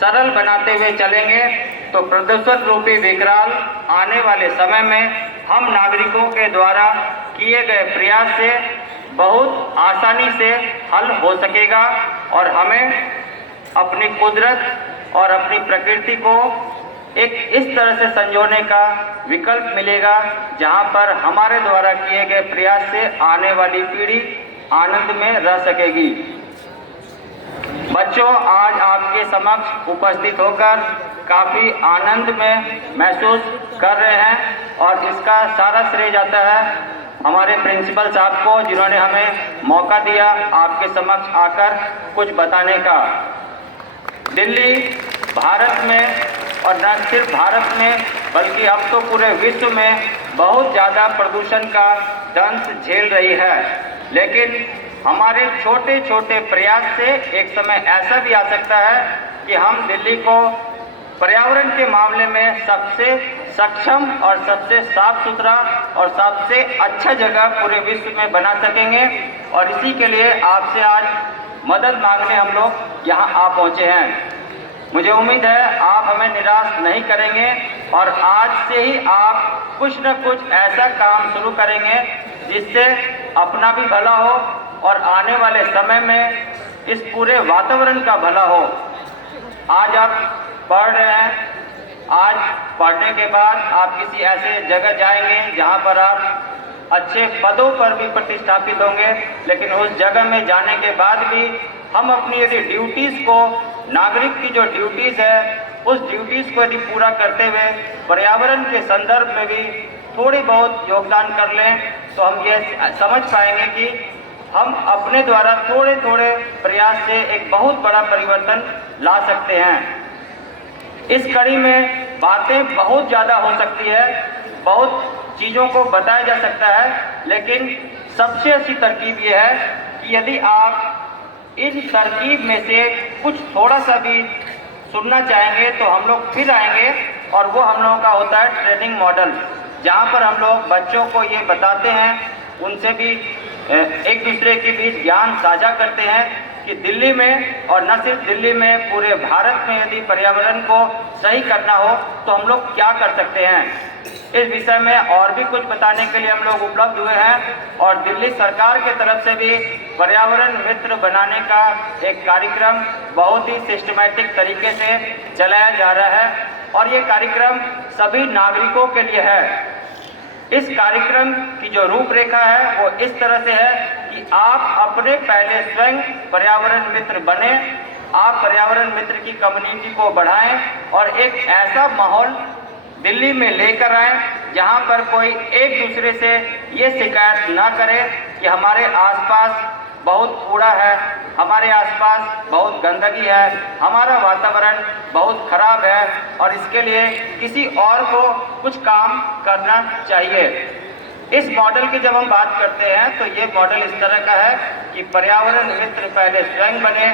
सरल बनाते हुए चलेंगे तो प्रदूषण रूपी विकराल आने वाले समय में हम नागरिकों के द्वारा किए गए प्रयास से बहुत आसानी से हल हो सकेगा और हमें अपनी कुदरत और अपनी प्रकृति को एक इस तरह से संजोने का विकल्प मिलेगा जहां पर हमारे द्वारा किए गए प्रयास से आने वाली पीढ़ी आनंद में रह सकेगी। बच्चों, आज आपके समक्ष उपस्थित होकर काफ़ी आनंद में महसूस कर रहे हैं और इसका सारा श्रेय जाता है हमारे प्रिंसिपल साहब को, जिन्होंने हमें मौका दिया आपके समक्ष आकर कुछ बताने का। दिल्ली भारत में और न सिर्फ भारत में बल्कि अब तो पूरे विश्व में बहुत ज़्यादा प्रदूषण का दंश झेल रही है, लेकिन हमारे छोटे छोटे प्रयास से एक समय ऐसा भी आ सकता है कि हम दिल्ली को पर्यावरण के मामले में सबसे सक्षम और सबसे साफ सुथरा और सबसे अच्छा जगह पूरे विश्व में बना सकेंगे। और इसी के लिए आपसे आज मदद मांगने हम लोग यहाँ आ पहुँचे हैं। मुझे उम्मीद है आप हमें निराश नहीं करेंगे और आज से ही आप कुछ न कुछ ऐसा काम शुरू करेंगे जिससे अपना भी भला हो और आने वाले समय में इस पूरे वातावरण का भला हो। आज आप पढ़ रहे हैं, आज पढ़ने के बाद आप किसी ऐसे जगह जाएंगे जहां पर आप अच्छे पदों पर भी प्रतिष्ठापित होंगे, लेकिन उस जगह में जाने के बाद भी हम अपनी यदि ड्यूटीज़ को, नागरिक की जो ड्यूटीज़ है उस ड्यूटीज़ को यदि पूरा करते हुए पर्यावरण के संदर्भ में भी थोड़ी बहुत योगदान कर लें तो हम ये समझ पाएंगे कि हम अपने द्वारा थोड़े थोड़े प्रयास से एक बहुत बड़ा परिवर्तन ला सकते हैं। इस कड़ी में बातें बहुत ज़्यादा हो सकती है, बहुत चीज़ों को बताया जा सकता है, लेकिन सबसे अच्छी तरकीब ये है कि यदि आप इन तरकीब में से कुछ थोड़ा सा भी सुनना चाहेंगे तो हम लोग फिर आएंगे और वो हम लोगों का होता है ट्रेनिंग मॉडल, जहाँ पर हम लोग बच्चों को ये बताते हैं, उनसे भी एक दूसरे के बीच ज्ञान साझा करते हैं कि दिल्ली में और न सिर्फ दिल्ली में पूरे भारत में यदि पर्यावरण को सही करना हो तो हम लोग क्या कर सकते हैं। इस विषय में और भी कुछ बताने के लिए हम लोग उपलब्ध हुए हैं और दिल्ली सरकार के तरफ से भी पर्यावरण मित्र बनाने का एक कार्यक्रम बहुत ही सिस्टमैटिक तरीके से चलाया जा रहा है और ये कार्यक्रम सभी नागरिकों के लिए है। इस कार्यक्रम की जो रूपरेखा है वो इस तरह से है कि आप अपने पहले स्वयं पर्यावरण मित्र बने, आप पर्यावरण मित्र की कम्युनिटी को बढ़ाएं और एक ऐसा माहौल दिल्ली में लेकर आएं जहां पर कोई एक दूसरे से ये शिकायत ना करे कि हमारे आसपास बहुत कूड़ा है, हमारे आसपास बहुत गंदगी है, हमारा वातावरण बहुत खराब है और इसके लिए किसी और को कुछ काम करना चाहिए। इस मॉडल की जब हम बात करते हैं तो ये मॉडल इस तरह का है कि पर्यावरण मित्र पहले स्वयं बने,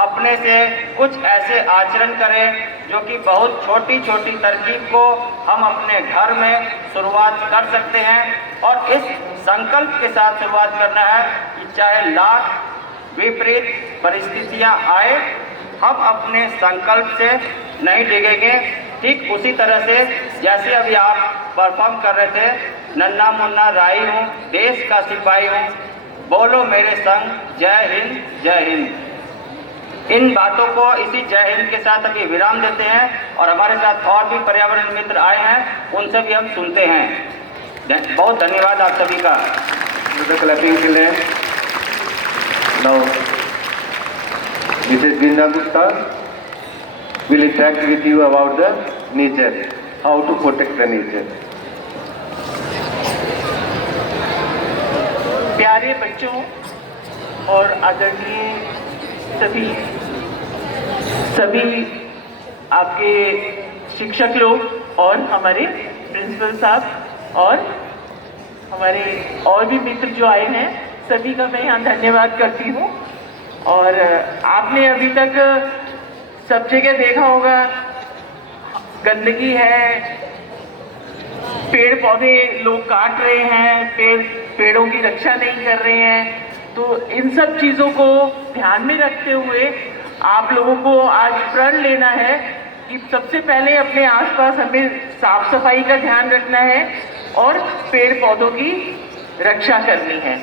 अपने से कुछ ऐसे आचरण करें जो कि बहुत छोटी छोटी तरकीब को हम अपने घर में शुरुआत कर सकते हैं और इस संकल्प के साथ शुरुआत करना है कि चाहे लाख विपरीत परिस्थितियां आए, हम अपने संकल्प से नहीं डिगेंगे। ठीक उसी तरह से जैसे अभी आप परफॉर्म कर रहे थे, नन्ना मुन्ना राई हूँ, देश का सिपाही हूँ, बोलो मेरे संग जय हिंद जय हिंद। इन बातों को इसी जय हिंद के साथ अभी विराम देते हैं और हमारे साथ और भी पर्यावरण मित्र आए हैं, उनसे भी हम सुनते हैं। बहुत धन्यवाद आप सभी का। क्लैपिंग के लिए now Mrs Binda Gupta will interact with you about the nature, how to protect the nature. प्यारे बच्चों और आदरणीय सभी आपके शिक्षक लोग और हमारे प्रिंसिपल साहब और हमारे और भी मित्र जो आए हैं, सभी का मैं यहाँ धन्यवाद करती हूँ। और आपने अभी तक सब जगह देखा होगा गंदगी है, पेड़ पौधे लोग काट रहे हैं, पेड़ों की रक्षा नहीं कर रहे हैं। तो इन सब चीज़ों को ध्यान में रखते हुए आप लोगों को आज प्रण लेना है कि सबसे पहले अपने आसपास हमें साफ सफाई का ध्यान रखना है और पेड़ पौधों की रक्षा करनी है।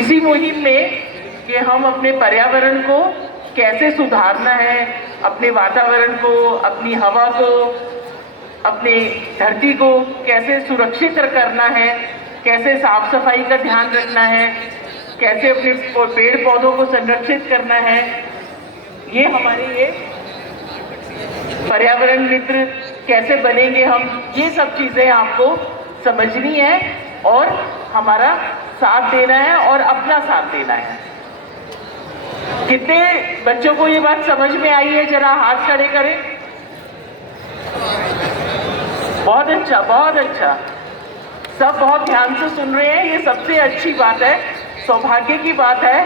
इसी मुहिम में कि हम अपने पर्यावरण को कैसे सुधारना है, अपने वातावरण को, अपनी हवा को, अपनी धरती को कैसे सुरक्षित करना है, कैसे साफ सफाई का ध्यान रखना है, कैसे अपने पेड़ पौधों को संरक्षित करना है, ये हमारे ये पर्यावरण मित्र कैसे बनेंगे हम, ये सब चीज़ें आपको समझनी है और हमारा साथ देना है और अपना साथ देना है। कितने बच्चों को ये बात समझ में आई है? जरा हाथ खड़े करें। बहुत अच्छा, बहुत अच्छा। सब बहुत ध्यान से सुन रहे हैं। ये सबसे अच्छी बात है, सौभाग्य की बात है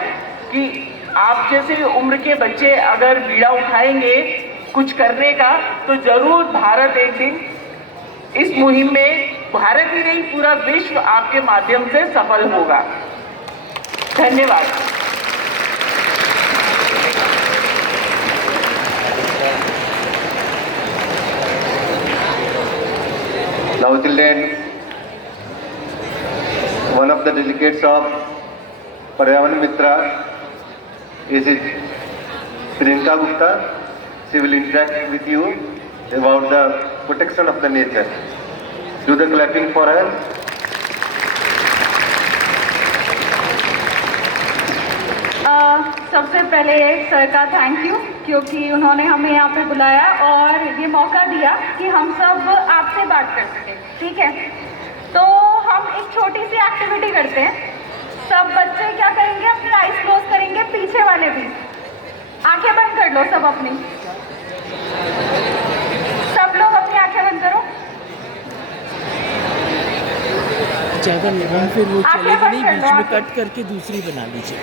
कि आप जैसे उम्र के बच्चे अगर बीड़ा उठाएंगे कुछ करने का, तो जरूर भारत एक दिन इस मुहिम में, भारत ही नहीं पूरा विश्व आपके माध्यम से सफल होगा। धन्यवाद। Now children, one of the delegates of Paryavan Mitra is Priyanka Gupta. She will interact with you about the protection of the nature. Do the clapping for her. सबसे पहले सर का थैंक यू, क्योंकि उन्होंने हमें यहाँ पे बुलाया और ये मौका दिया कि हम सब आपसे बात कर सकें। ठीक है, तो हम एक छोटी सी एक्टिविटी करते हैं। सब बच्चे क्या करेंगे, अपनी आईज क्लोज करेंगे, पीछे वाले भी आंखें बंद कर लो। सब अपनी, सब लोग अपनी आंखें बंद करो। ज़्यादा लगा फिर वो आंखें चलेगी बंद नहीं, कर बीच लो, में आंखें। कट करके दूसरी बना लीजिए।